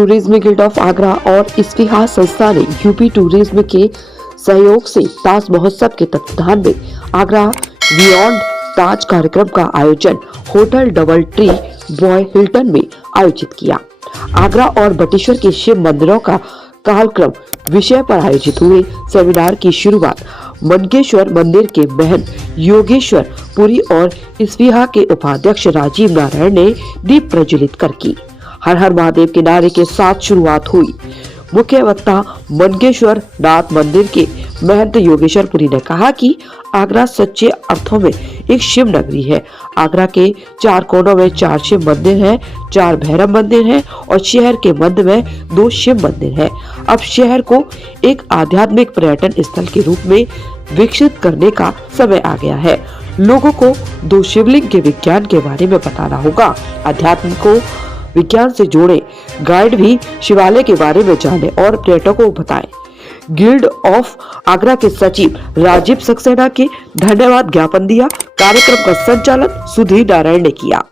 Tourism guild of Agra और इस्फिहा संस्था ने यूपी टूरिज्म के सहयोग से ताज महोत्सव के तत्वाधान में आगरा बियॉन्ड ताज कार्यक्रम का आयोजन hotel double tree boy Hilton में आयोजित किया। आगरा और बटेश्वर के शिव मंदिरों का कालक्रम विषय पर आयोजित हुए सेमिनार की शुरुआत मनकेश्वर मंदिर के महंत योगेश्वर पुरी और इस्फिहा के उपाध्यक्ष राजीव नारायण ने दीप प्रज्वलित कर की। हर हर महादेव के नारे के साथ शुरुआत हुई। मुख्य वक्ता मनकेश्वर नाथ मंदिर के महंत योगेश्वर पुरी ने कहा कि आगरा सच्चे अर्थों में एक शिव नगरी है। आगरा के 4 कोनों में 4 शिव मंदिर हैं, 4 भैरव मंदिर हैं और शहर के मध्य में 2 शिव मंदिर हैं। अब शहर को एक आध्यात्मिक पर्यटन स्थल के रूप में विकसित करने का समय आ गया है। लोगों को 2 शिवलिंग के विज्ञान के बारे में बताना होगा। अध्यात्म को विज्ञान से जोड़े, गाइड भी शिवालय के बारे में जाने और पर्यटकों को बताएं। गिल्ड ऑफ आगरा के सचिव राजीव सक्सेना के धन्यवाद ज्ञापन दिया। कार्यक्रम का संचालन सुधीर नारायण ने किया।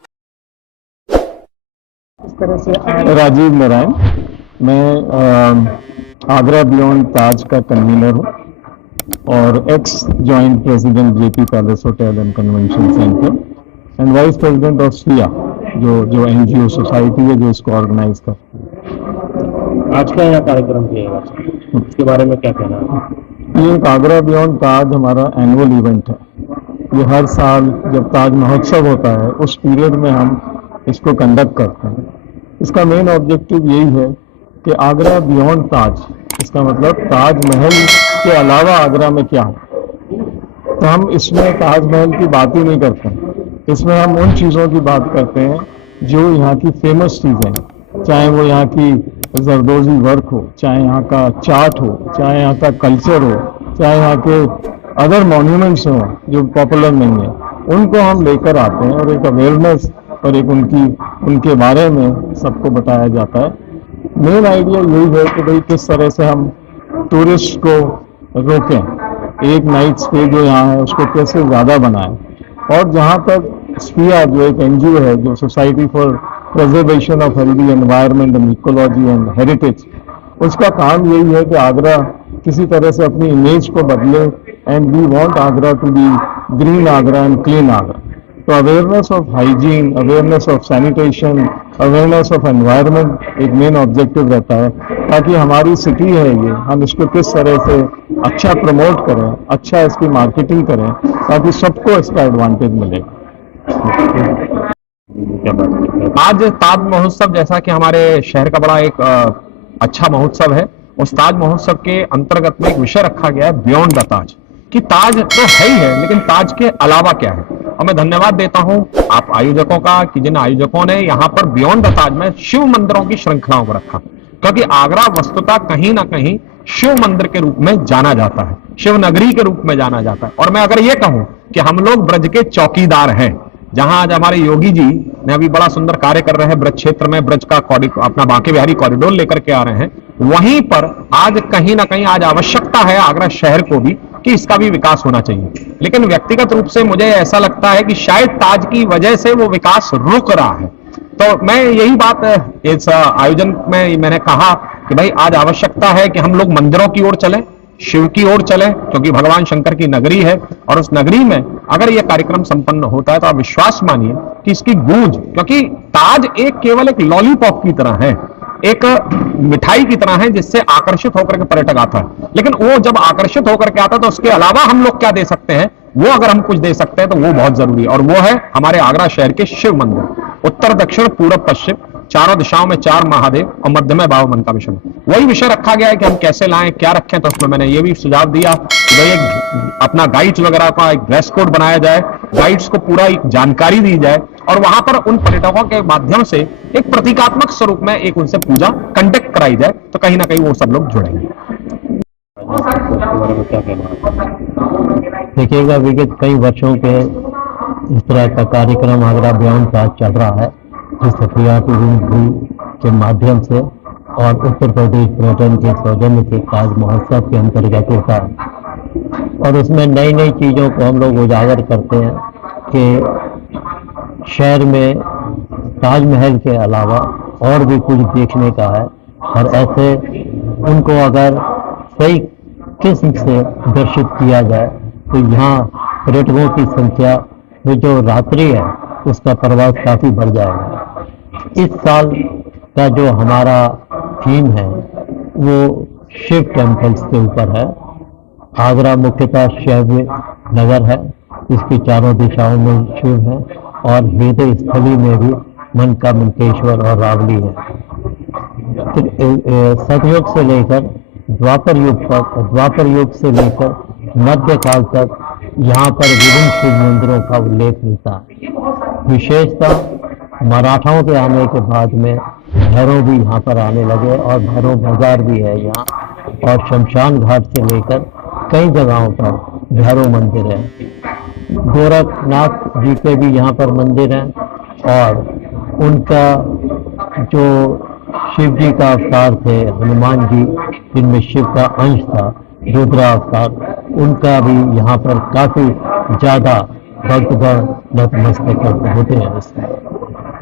राजीव नारायण, मैं आगरा बियॉन्ड ताज का कन्वीनर हूँ और x joint president JP palace hotel and convention centre and vice president of Siya, जो एनजीओ सोसाइटी है जो इसको ऑर्गेनाइज करती है। आज का यह कार्यक्रम किया इसके बारे में क्या कहना है? ये एक आगरा बियॉन्ड ताज हमारा एनुअल इवेंट है। ये हर साल जब ताज महोत्सव होता है उस पीरियड में हम इसको कंडक्ट करते हैं। इसका मेन ऑब्जेक्टिव यही है कि आगरा बियॉन्ड ताज, इसका मतलब ताजमहल के अलावा आगरा में क्या है। तो हम इसमें ताजमहल की बात ही नहीं करते हैं, इसमें हम उन चीज़ों की बात करते हैं जो यहाँ की फेमस चीज़ें हैं, चाहे वो यहाँ की जरदोजी वर्क हो, चाहे यहाँ का चाट हो, चाहे यहाँ का कल्चर हो, चाहे यहाँ के अदर मॉन्यूमेंट्स हों जो पॉपुलर नहीं है, उनको हम लेकर आते हैं और एक अवेयरनेस और एक उनके बारे में सबको बताया जाता है। मेन आइडिया यही है कि भाई किस तरह से हम टूरिस्ट को रोकें, एक नाइट स्टे जो यहाँ है उसको कैसे ज़्यादा बनाएं। और जहाँ तक स्फिया जो एक एनजीओ है, जो society for preservation of healthy environment and ecology and heritage, उसका काम यही है कि आगरा किसी तरह से अपनी इमेज को बदले and we want Agra to be green Agra and clean Agra. तो awareness of hygiene, awareness of sanitation, awareness of environment एक मेन ऑब्जेक्टिव रहता है, ताकि हमारी सिटी है ये, हम इसको किस तरह से अच्छा प्रमोट करें, अच्छा इसकी मार्केटिंग करें ताकि सबको इसका एडवांटेज मिले। आज ताज महोत्सव जैसा कि हमारे शहर का बड़ा एक अच्छा महोत्सव है, उस ताज महोत्सव के अंतर्गत में एक विषय रखा गया है बियॉन्ड द ताज, कि ताज तो है ही है लेकिन ताज के अलावा क्या है। और मैं धन्यवाद देता हूं आप आयोजकों का कि जिन आयोजकों ने यहाँ पर बियॉन्ड द ताज में शिव मंदिरों की श्रृंखलाओं को रखा, क्योंकि आगरा वस्तुतः कहीं ना कहीं शिव मंदिर के रूप में जाना जाता है, शिव नगरी के रूप में जाना जाता है। और मैं अगर ये कहूं कि हम लोग ब्रज के चौकीदार हैं, जहां आज हमारे योगी जी ने अभी बड़ा सुंदर कार्य कर रहे हैं ब्रज क्षेत्र में, ब्रज का अपना बांके बिहारी कॉरिडोर लेकर के आ रहे हैं, वहीं पर आज कहीं ना कहीं आज आवश्यकता है आगरा शहर को भी कि इसका भी विकास होना चाहिए। लेकिन व्यक्तिगत रूप से मुझे ऐसा लगता है कि शायद ताज की वजह से वो विकास रुक रहा है। तो मैं यही बात इस आयोजन में मैंने कहा कि भाई आज आवश्यकता है कि हम लोग मंदिरों की ओर चलें, शिव की ओर चलें, क्योंकि भगवान शंकर की नगरी है और उस नगरी में अगर यह कार्यक्रम संपन्न होता है तो आप विश्वास मानिए कि इसकी गूंज, क्योंकि ताज एक केवल एक लॉलीपॉप की तरह है, एक मिठाई की तरह है जिससे आकर्षित होकर के पर्यटक आता है। लेकिन वो जब आकर्षित होकर के आता है तो उसके अलावा हम लोग क्या दे सकते हैं, वो अगर हम कुछ दे सकते हैं तो वो बहुत जरूरी है, और वो है हमारे आगरा शहर के शिव मंदिर। उत्तर दक्षिण पूर्व पश्चिम चारों दिशाओं में 4 महादेव और मध्य में 52 मन का विषय, वही विषय रखा गया है कि हम कैसे लाएं, क्या रखें। तो उसमें मैंने ये भी सुझाव दिया कि भाई एक अपना गाइड्स वगैरह का एक ड्रेस कोड बनाया जाए, गाइड्स को पूरा एक जानकारी दी जाए और वहां पर उन पर्यटकों के माध्यम से एक प्रतीकात्मक स्वरूप में एक उनसे पूजा कंडक्ट कराई जाए, तो कहीं ना कहीं वो सब लोग जुड़ेंगे। देखिएगा विगत कई वर्षों के इस तरह का कार्यक्रम आगरा बियॉन्ड ताज चल रहा है, जिस सफिया टूरिज्म के माध्यम से और उत्तर प्रदेश पर्यटन के सौजन्य से ताज महोत्सव के अंतर्गत होता है। और इसमें नई नई चीज़ों को हम लोग उजागर करते हैं कि शहर में ताजमहल के अलावा और भी कुछ देखने का है। और ऐसे उनको अगर सही किस्म से दर्शित किया जाए तो यहाँ पर्यटकों की संख्या में जो रात्रि है उसका प्रवास काफ़ी बढ़ जाएगा। इस साल का जो हमारा थीम है वो शिव टेम्पल्स के ऊपर है। आगरा मुख्यतः शैव नगर है, इसकी चारों दिशाओं में शिव है और हृदय स्थली में भी मनकामंतेश्वर और रावली है। सतयुग से लेकर द्वापर युग तक और द्वापर युग से लेकर मध्यकाल तक यहाँ पर विभिन्न शिव मंदिरों का उल्लेख मिलता है। विशेषतः मराठाओं के आने के बाद में भैरव भी यहाँ पर आने लगे और भैरव बाजार भी है यहाँ, और शमशान घाट से लेकर कई जगहों पर भैरव मंदिर है। गोरखनाथ जी के भी यहाँ पर मंदिर हैं और उनका जो शिव जी का अवतार थे हनुमान जी, जिनमें शिव का अंश था, रुद्रा अवतार, उनका भी यहाँ पर काफ़ी ज़्यादा भक्तगण नतमस्तक होते हैं इसमें।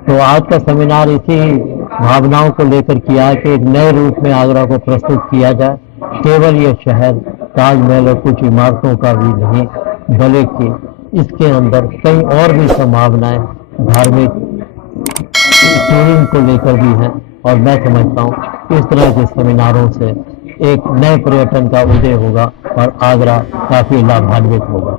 तो आज का सेमिनार इसी भावनाओं को लेकर किया है कि एक नए रूप में आगरा को प्रस्तुत किया जाए। केवल ये शहर ताजमहल और कुछ इमारतों का भी नहीं, बल्कि इसके अंदर कई और भी संभावनाएं धार्मिक टूरिज्म को लेकर भी हैं, और मैं समझता हूँ इस तरह के सेमिनारों से एक नए पर्यटन का उदय होगा और आगरा काफ़ी लाभान्वित होगा।